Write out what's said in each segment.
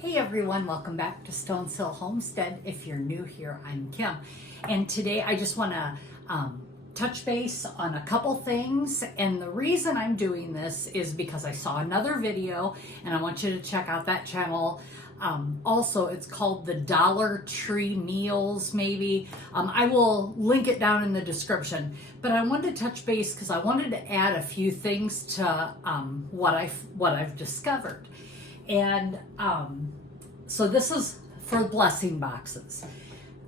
Hey everyone, welcome back to Stone Sill Homestead. If you're new here, I'm Kim. And today I just want to touch base on a couple things. And the reason I'm doing this is because I saw another video and I want you to check out that channel. Also, it's called the Dollar Tree Meals, maybe. I will link it down in the description. But I wanted to touch base because I wanted to add a few things to what I've discovered. And so this is for blessing boxes.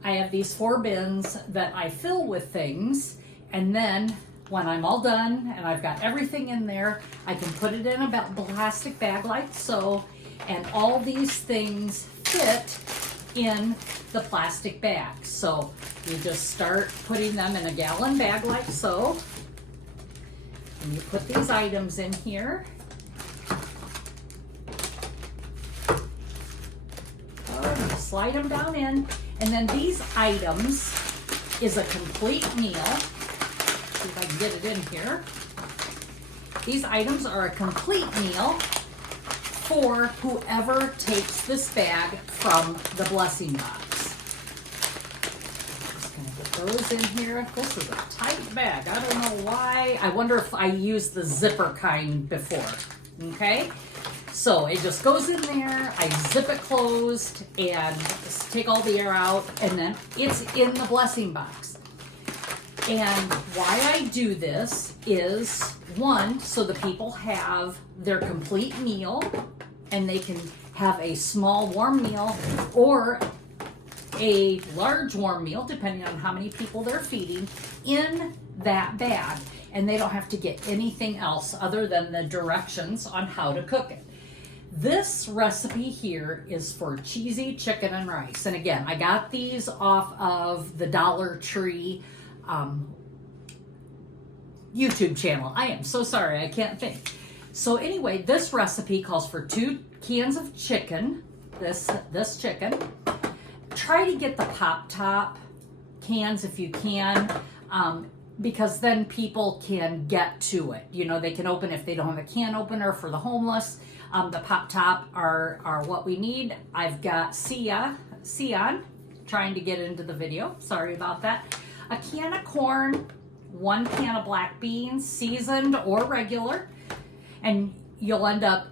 I have these 4 bins that I fill with things, and then when I'm all done and I've got everything in there, I can put it in a plastic bag like so, and all these things fit in the plastic bag. So you just start putting them in a gallon bag like so, and you put these items in here. Slide them down in, and then these items is a complete meal. See if I can get it in here. These items are a complete meal for whoever takes this bag from the blessing box. Just gonna get those in here. This is a tight bag. I don't know why. I wonder if I used the zipper kind before. Okay. So it just goes in there, I zip it closed and just take all the air out, and then it's in the blessing box. And why I do this is, one, so the people have their complete meal and they can have a small warm meal or a large warm meal, depending on how many people they're feeding, in that bag. And they don't have to get anything else other than the directions on how to cook it. This recipe here is for cheesy chicken and rice. And again, I got these off of the Dollar Tree YouTube channel. I am so sorry, I can't think. So anyway, this recipe calls for 2 cans of chicken, this chicken. Try to get the pop top cans if you can, because then people can get to it. You know, they can open if they don't have a can opener for the homeless. The pop top are what we need. I've got Sion trying to get into the video. Sorry about that. A can of corn, 1 can of black beans, seasoned or regular, and you'll end up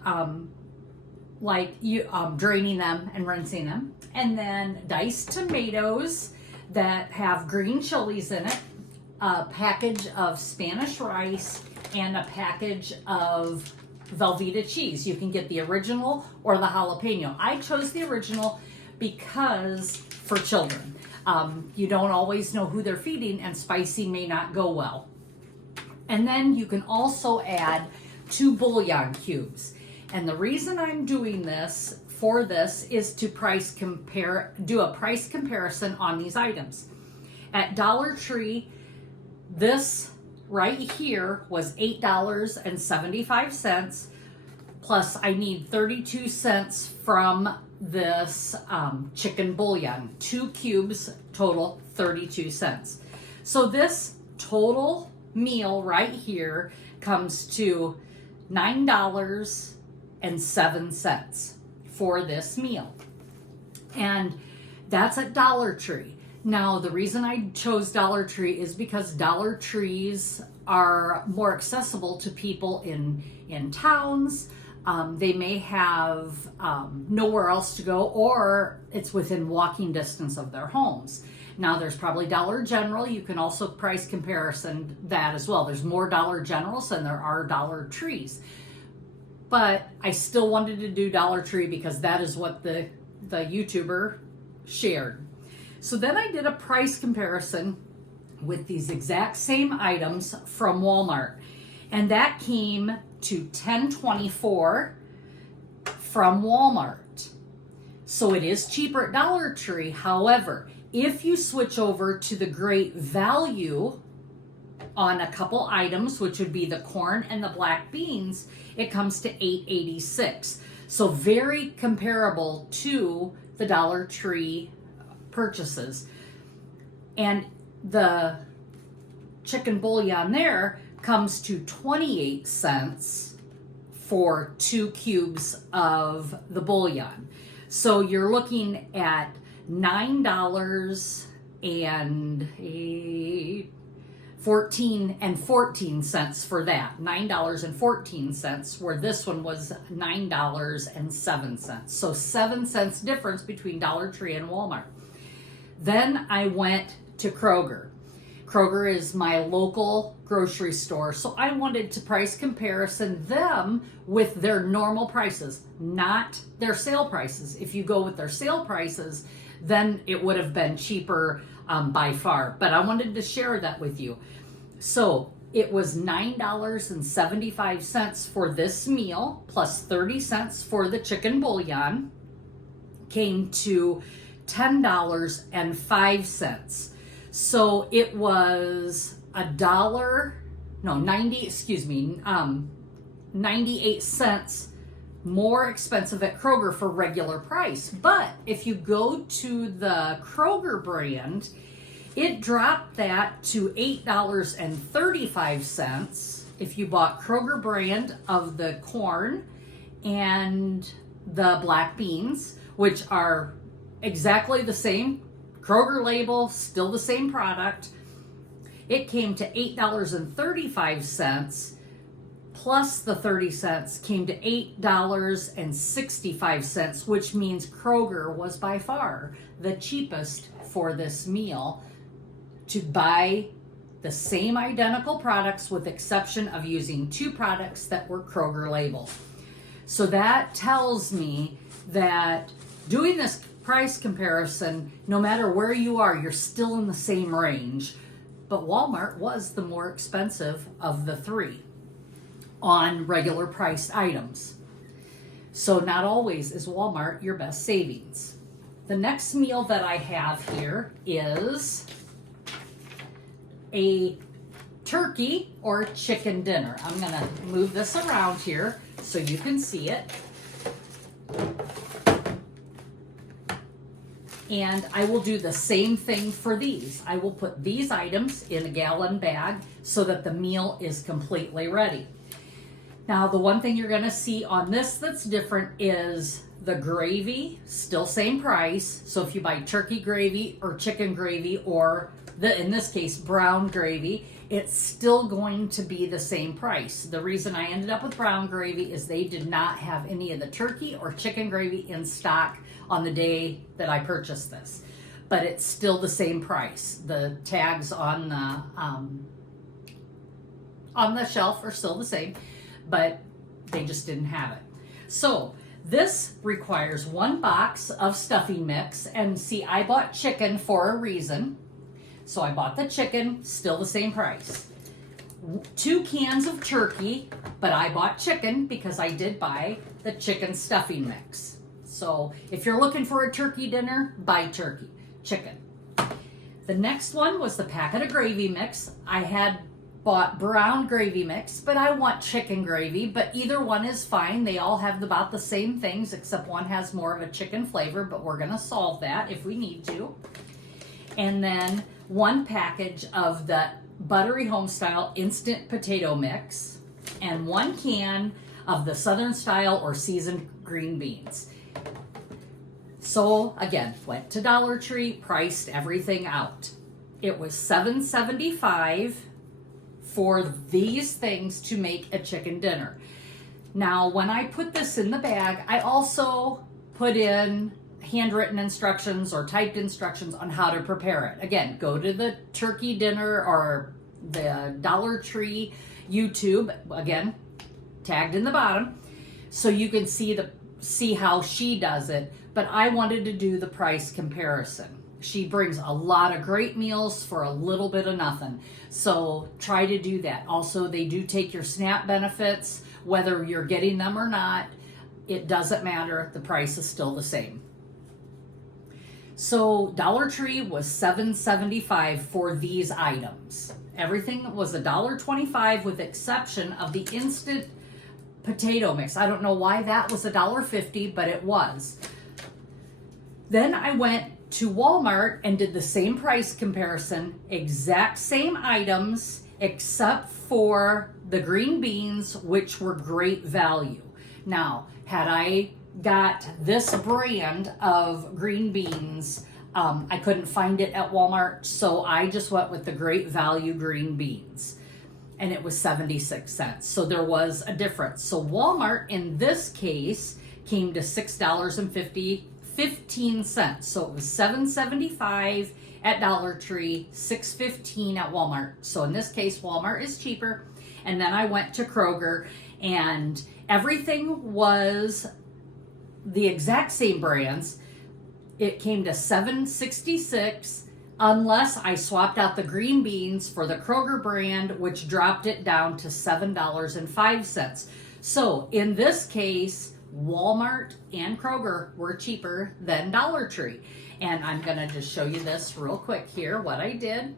draining them and rinsing them. And then diced tomatoes that have green chilies in it, a package of Spanish rice, and a package of Velveeta cheese. You can get the original or the jalapeno. I chose the original because for children. You don't always know who they're feeding, and spicy may not go well. And then you can also add 2 bouillon cubes. And the reason I'm doing this is to do a price comparison on these items. At Dollar Tree, this right here was $8.75, plus I need 32 cents from this chicken bouillon. 2 cubes total, 32 cents. So this total meal right here comes to $9.07 for this meal. And that's at Dollar Tree. Now, the reason I chose Dollar Tree is because Dollar Trees are more accessible to people in towns. They may have nowhere else to go, or it's within walking distance of their homes. Now, there's probably Dollar General. You can also price comparison that as well. There's more Dollar Generals than there are Dollar Trees. But I still wanted to do Dollar Tree because that is what the YouTuber shared. So then I did a price comparison with these exact same items from Walmart, and that came to $10.24 from Walmart. So it is cheaper at Dollar Tree. However, if you switch over to the Great Value on a couple items, which would be the corn and the black beans, it comes to $8.86. So very comparable to the Dollar Tree purchases. And the chicken bouillon there comes to 28 cents for 2 cubes of the bouillon. So you're looking at $9 and 14 cents for that. $9.14, where this one was $9.07. So 7 cents difference between Dollar Tree and Walmart. Then I went to Kroger. Kroger is my local grocery store, so I wanted to price comparison them with their normal prices, not their sale prices. If you go with their sale prices, then it would have been cheaper by far, but I wanted to share that with you. So it was $9.75 for this meal, plus 30 cents for the chicken bouillon, came to $10.05. So it was $98 cents more expensive at Kroger for regular price. But if you go to the Kroger brand, it dropped that to $8.35 if you bought Kroger brand of the corn and the black beans, which are exactly the same. Kroger label, still the same product. It came to $8.35 plus the 30 cents came to $8.65, which means Kroger was by far the cheapest for this meal to buy the same identical products with exception of using 2 products that were Kroger labeled. So that tells me that doing this price comparison, no matter where you are, you're still in the same range. But Walmart was the more expensive of the 3 on regular priced items. So not always is Walmart your best savings. The next meal that I have here is a turkey or chicken dinner. I'm gonna move this around here so you can see it. And I will do the same thing for these. I will put these items in a gallon bag so that the meal is completely ready. Now, the one thing you're gonna see on this that's different is the gravy, still same price. So if you buy turkey gravy or chicken gravy or in this case, brown gravy, it's still going to be the same price. The reason I ended up with brown gravy is they did not have any of the turkey or chicken gravy in stock on the day that I purchased this, but it's still the same price. The tags on the shelf are still the same, but they just didn't have it. So this requires 1 box of stuffing mix, and see, I bought chicken for a reason. So I bought the chicken, still the same price. 2 cans of turkey, but I bought chicken because I did buy the chicken stuffing mix. So if you're looking for a turkey dinner, buy turkey, chicken. The next one was the packet of gravy mix. I had bought brown gravy mix, but I want chicken gravy, but either one is fine. They all have about the same things, except one has more of a chicken flavor, but we're gonna solve that if we need to. And then 1 package of the buttery homestyle instant potato mix and 1 can of the southern style or seasoned green beans. So again, went to Dollar Tree, priced everything out. It was $7.75 for these things to make a chicken dinner. Now, when I put this in the bag, I also put in handwritten instructions or typed instructions on how to prepare it. Again, go to the turkey dinner or the Dollar Tree YouTube, again, tagged in the bottom, so you can see how she does it. But I wanted to do the price comparison. She brings a lot of great meals for a little bit of nothing. So try to do that. Also, they do take your SNAP benefits, whether you're getting them or not. It doesn't matter. The price is still the same. So Dollar Tree was $7.75 for these items. Everything was $1.25 with exception of the instant potato mix. I don't know why that was $1.50, but it was. Then I went to Walmart and did the same price comparison, exact same items, except for the green beans, which were great value. Now, had I got this brand of green beans. I couldn't find it at Walmart, so I just went with the Great Value green beans. And it was 76 cents. So there was a difference. So Walmart, in this case, came to $6.15. So it was $7.75 at Dollar Tree, $6.15 at Walmart. So in this case, Walmart is cheaper. And then I went to Kroger, and everything was the exact same brands. It came to $7.66, unless I swapped out the green beans for the Kroger brand, which dropped it down to $7.05. So in this case, Walmart and Kroger were cheaper than Dollar Tree. And I'm going to just show you this real quick here, what I did.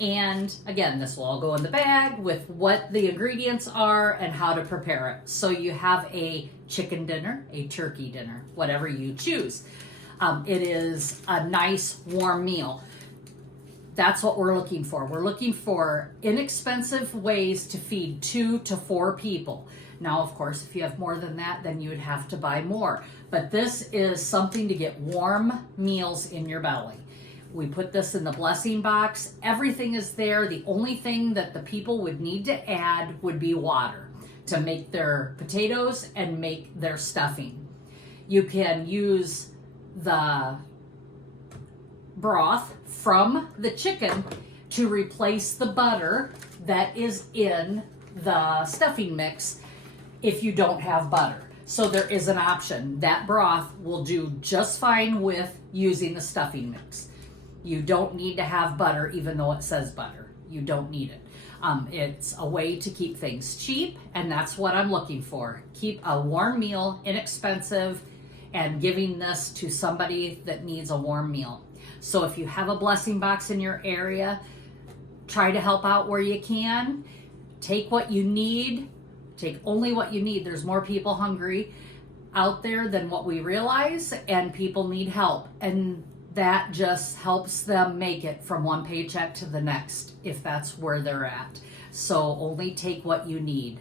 And again, this will all go in the bag with what the ingredients are and how to prepare it. So you have a chicken dinner, a turkey dinner, whatever you choose. It is a nice warm meal. That's what we're looking for. We're looking for inexpensive ways to feed 2 to 4 people. Now, of course, if you have more than that, then you would have to buy more. But this is something to get warm meals in your belly. We put this in the blessing box. Everything is there. The only thing that the people would need to add would be water to make their potatoes and make their stuffing. You can use the broth from the chicken to replace the butter that is in the stuffing mix if you don't have butter. So there is an option. That broth will do just fine with using the stuffing mix. You don't need to have butter, even though it says butter. You don't need it. It's a way to keep things cheap, and that's what I'm looking for. Keep a warm meal inexpensive and giving this to somebody that needs a warm meal. So if you have a blessing box in your area, try to help out where you can. Take what you need. Take only what you need. There's more people hungry out there than what we realize, and people need help. And that just helps them make it from one paycheck to the next, if that's where they're at. So only take what you need.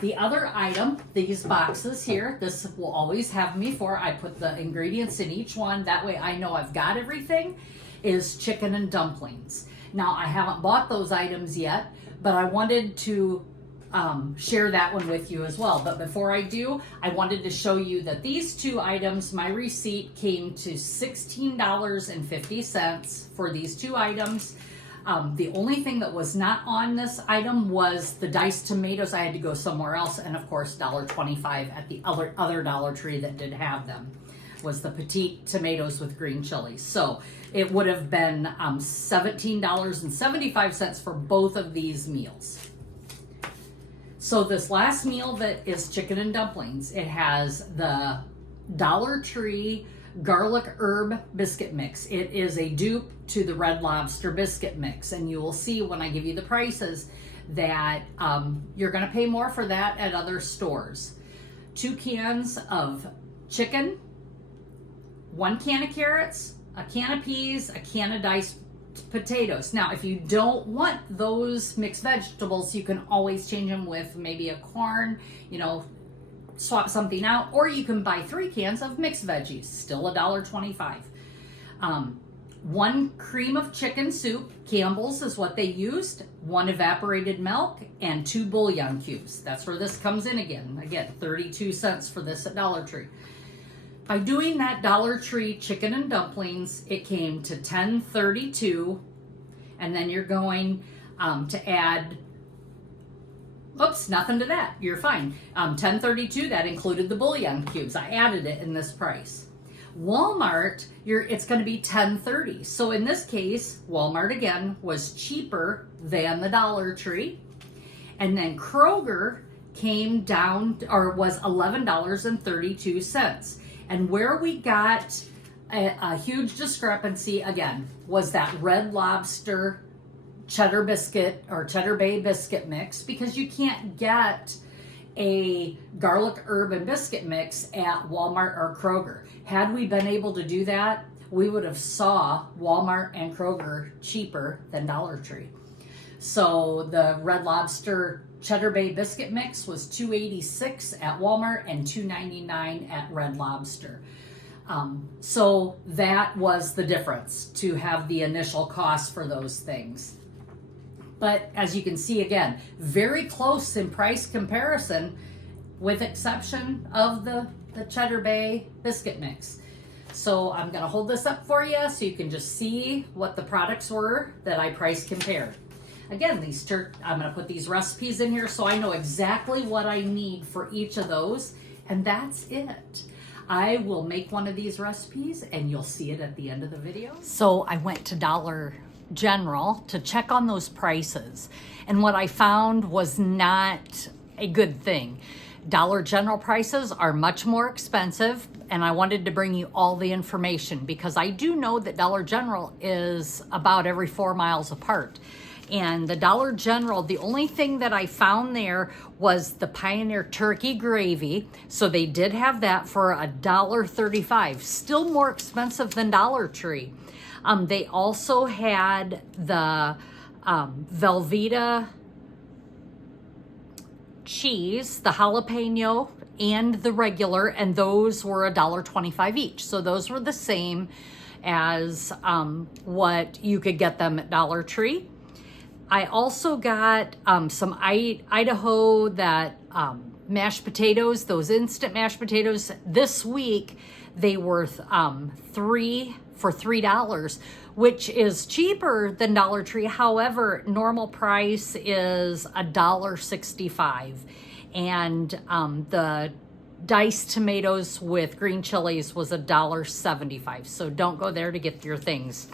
The other item, these boxes here, this will always have me for. I put the ingredients in each one. That way I know I've got everything, is chicken and dumplings. Now, I haven't bought those items yet, but I wanted to share that one with you as well. But before I do, I wanted to show you that these 2 items, my receipt came to $16.50 for these 2 items. The only thing that was not on this item was the diced tomatoes. I had to go somewhere else, and of course $1.25 at the other Dollar Tree that did have them was the petite tomatoes with green chilies. So it would have been $17.75 for both of these meals. So this last meal that is chicken and dumplings, it has the Dollar Tree garlic herb biscuit mix. It is a dupe to the Red Lobster biscuit mix, and you will see when I give you the prices that you're going to pay more for that at other stores. 2 cans of chicken, 1 can of carrots, a can of peas, a can of diced potatoes. Now, if you don't want those mixed vegetables, you can always change them with maybe a corn, swap something out, or you can buy 3 cans of mixed veggies, still $1.25. 1 cream of chicken soup, Campbell's is what they used, 1 evaporated milk, and 2 bouillon cubes. That's where this comes in again. Again, 32 cents for this at Dollar Tree. By doing that Dollar Tree chicken and dumplings, it came to $10.32, and then you're going to add, oops, nothing to that. You're fine. $10.32, that included the bouillon cubes. I added it in this price. Walmart, it's going to be $10.30. So in this case, Walmart again was cheaper than the Dollar Tree, and then Kroger came down, or was $11.32. And where we got a huge discrepancy, again, was that Red Lobster cheddar biscuit or cheddar bay biscuit mix, because you can't get a garlic herb and biscuit mix at Walmart or Kroger. Had we been able to do that, we would have saw Walmart and Kroger cheaper than Dollar Tree. So the Red Lobster Cheddar Bay biscuit mix was $2.86 at Walmart and $2.99 at Red Lobster. So that was the difference, to have the initial cost for those things. But as you can see, again, very close in price comparison, with exception of the Cheddar Bay biscuit mix. So I'm gonna hold this up for you so you can just see what the products were that I price compared. Again, I'm gonna put these recipes in here so I know exactly what I need for each of those, and that's it. I will make one of these recipes and you'll see it at the end of the video. So I went to Dollar General to check on those prices, and what I found was not a good thing. Dollar General prices are much more expensive, and I wanted to bring you all the information because I do know that Dollar General is about every 4 miles apart. And the Dollar General, the only thing that I found there was the Pioneer turkey gravy. So they did have that for $1.35, still more expensive than Dollar Tree. They also had the Velveeta cheese, the jalapeno, and the regular, and those were $1.25 each. So those were the same as what you could get them at Dollar Tree. I also got some Idaho mashed potatoes, those instant mashed potatoes. This week they were three for $3, which is cheaper than Dollar Tree. However, normal price is $1.65, and the diced tomatoes with green chilies was $1.75. So don't go there to get your things.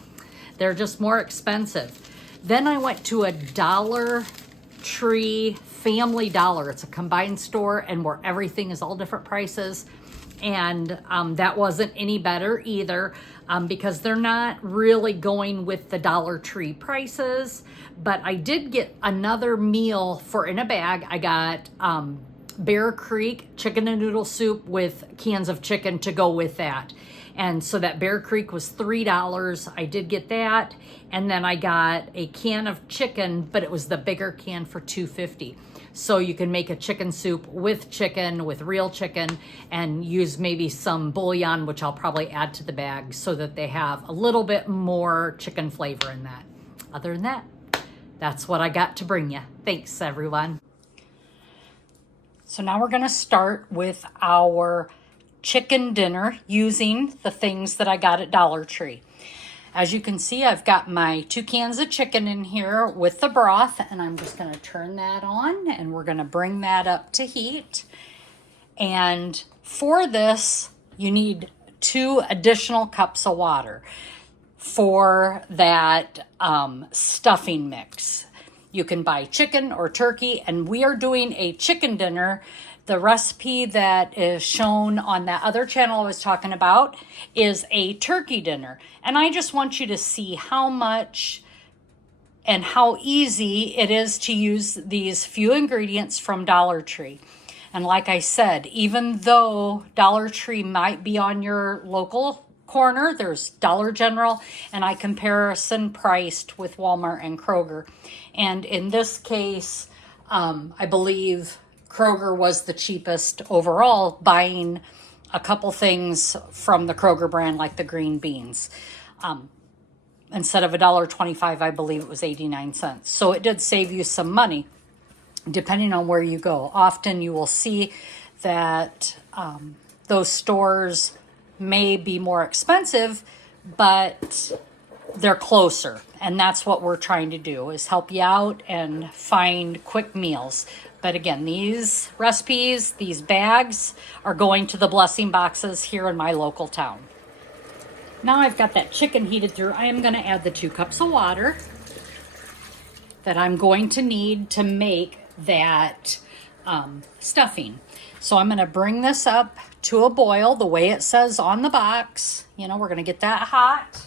They're just more expensive. Then I went to a Dollar Tree Family Dollar. It's a combined store and where everything is all different prices. And that wasn't any better either because they're not really going with the Dollar Tree prices. But I did get another meal in a bag. I got Bear Creek chicken and noodle soup with cans of chicken to go with that. And so that Bear Creek was $3. I did get that. And then I got a can of chicken, but it was the bigger can for $2.50. So you can make a chicken soup with real chicken, and use maybe some bouillon, which I'll probably add to the bag so that they have a little bit more chicken flavor in that. Other than that, that's what I got to bring you. Thanks, everyone. So now we're gonna start with our chicken dinner using the things that I got at Dollar Tree. As you can see, I've got my 2 cans of chicken in here with the broth, and I'm just going to turn that on, and we're going to bring that up to heat. And for this, you need 2 additional cups of water for that stuffing mix. You can buy chicken or turkey, and we are doing a chicken dinner. The recipe that is shown on that other channel I was talking about is a turkey dinner. And I just want you to see how much and how easy it is to use these few ingredients from Dollar Tree. And like I said, even though Dollar Tree might be on your local corner, there's Dollar General, and I comparison priced with Walmart and Kroger. And in this case, I believe Kroger was the cheapest overall, buying a couple things from the Kroger brand like the green beans. Instead of $1.25, I believe it was 89 cents. So it did save you some money depending on where you go. Often you will see that those stores may be more expensive, but they're closer. And that's what we're trying to do, is help you out and find quick meals. But again, these recipes, these bags are going to the blessing boxes here in my local town. Now I've got that chicken heated through. I am going to add the 2 cups of water that I'm going to need to make that stuffing. So I'm going to bring this up to a boil the way it says on the box. You know, we're going to get that hot.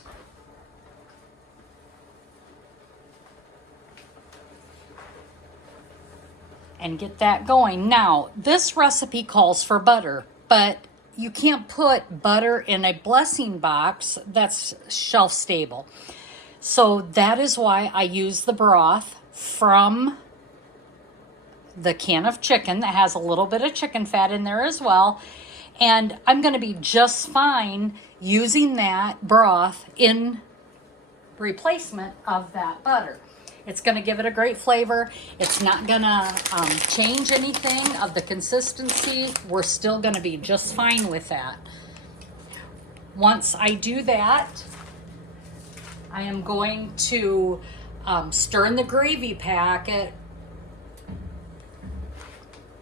And get that going. Now, this recipe calls for butter, but you can't put butter in a blessing box that's shelf stable. So that is why I use the broth from the can of chicken that has a little bit of chicken fat in there as well. And I'm going to be just fine using that broth in replacement of that butter. It's going to give it a great flavor. It's not going to change anything of the consistency. We're still going to be just fine with that. Once I do that, I am going to stir in the gravy packet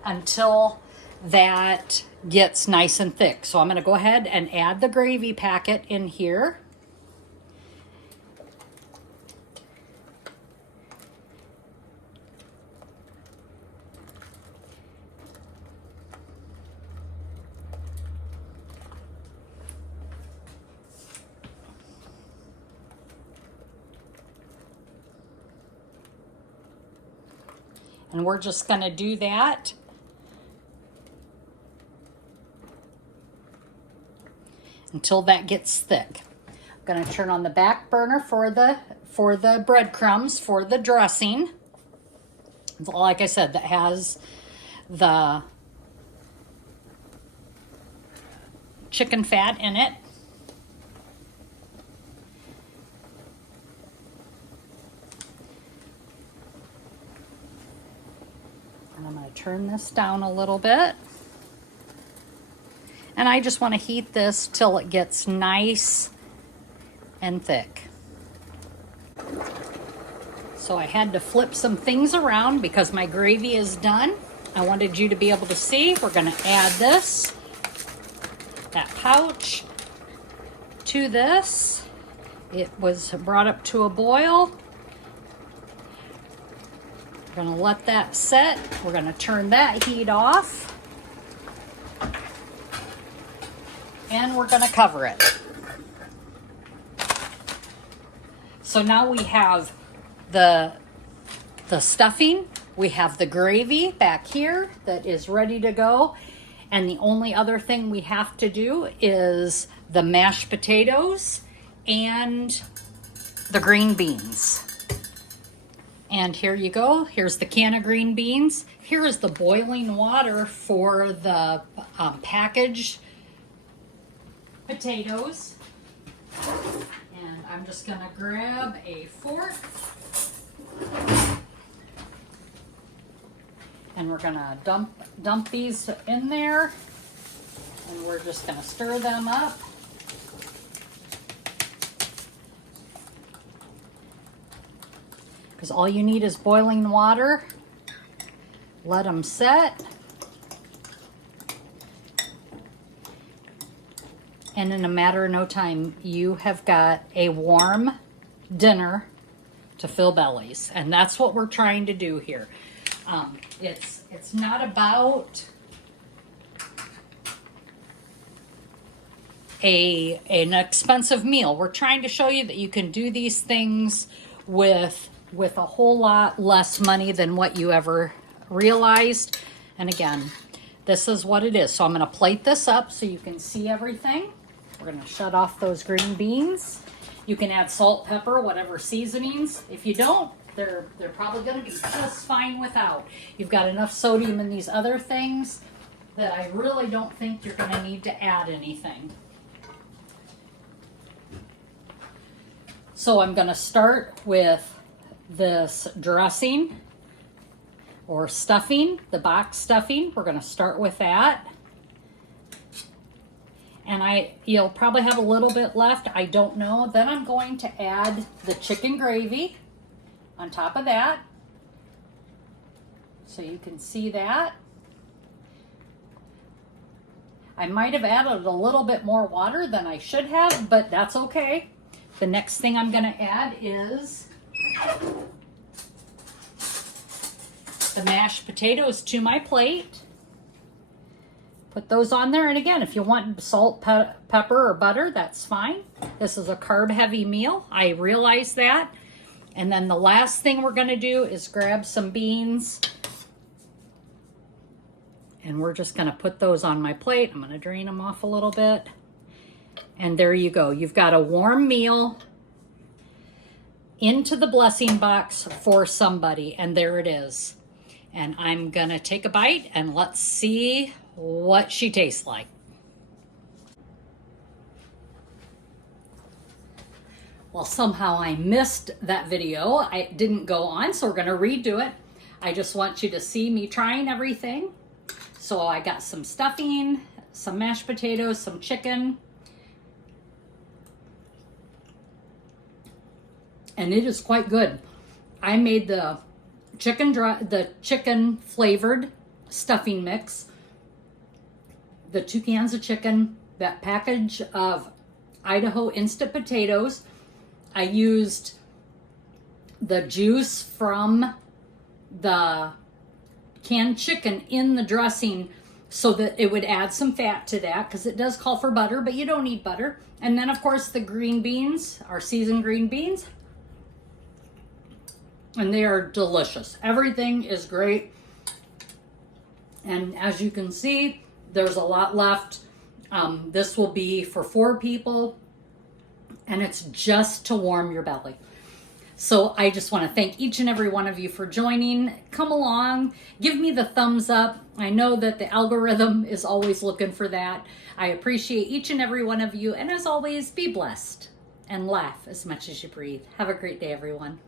until that gets nice and thick. So I'm going to go ahead and add the gravy packet in here. And we're just going to do that until that gets thick. I'm going to turn on the back burner for the breadcrumbs for the dressing. Like I said, that has the chicken fat in it. And I'm going to turn this down a little bit. And I just want to heat this till it gets nice and thick. So I had to flip some things around because my gravy is done. I wanted you to be able to see. We're going to add that pouch to this. It was brought up to a boil. We're going to let that set. We're going to turn that heat off. And we're going to cover it. So now we have the stuffing. We have the gravy back here that is ready to go. And the only other thing we have to do is the mashed potatoes and the green beans. And here you go. Here's the can of green beans. Here is the boiling water for the packaged potatoes. And I'm just going to grab a fork. And we're going to dump these in there. And we're just going to stir them up. Because all you need is boiling water. Let them set. And in a matter of no time, you have got a warm dinner to fill bellies. And that's what we're trying to do here. It's not about an expensive meal. We're trying to show you that you can do these things with a whole lot less money than what you ever realized. And again, this is what it is. So I'm going to plate this up so you can see everything. We're going to shut off those green beans. You can add salt, pepper, whatever seasonings. If you don't, they're probably going to be just fine without. You've got enough sodium in these other things that I really don't think you're going to need to add anything. So I'm going to start with this dressing or stuffing, the box stuffing. We're going to start with that. And you'll probably have a little bit left. I don't know. Then I'm going to add the chicken gravy on top of that. So you can see that. I might have added a little bit more water than I should have, but that's okay. The next thing I'm going to add is the mashed potatoes to my plate. Put those on there. And again, if you want salt, pepper, or butter, that's fine. This is a carb-heavy meal. I realize that. And then the last thing we're going to do is grab some beans. And we're just going to put those on my plate. I'm going to drain them off a little bit. And there you go. You've got a warm meal into the blessing box for somebody. And there it is. And I'm gonna take a bite and let's see what she tastes like. Well, somehow I missed that video. I didn't go on, so we're gonna redo it. I just want you to see me trying everything. So I got some stuffing, some mashed potatoes, some chicken. And it is quite good. I made the chicken flavored stuffing mix, the 2 cans of chicken, that package of Idaho instant potatoes. I used the juice from the canned chicken in the dressing so that it would add some fat to that, because it does call for butter, but you don't need butter. And then of course the green beans, our seasoned green beans, and they are delicious. Everything is great. And as you can see, there's a lot left. This will be for 4 people, and it's just to warm your belly. So I just want to thank each and every one of you for joining. Come along, give me the thumbs up. I know that the algorithm is always looking for that. I appreciate each and every one of you. And as always, be blessed and laugh as much as you breathe. Have a great day, everyone.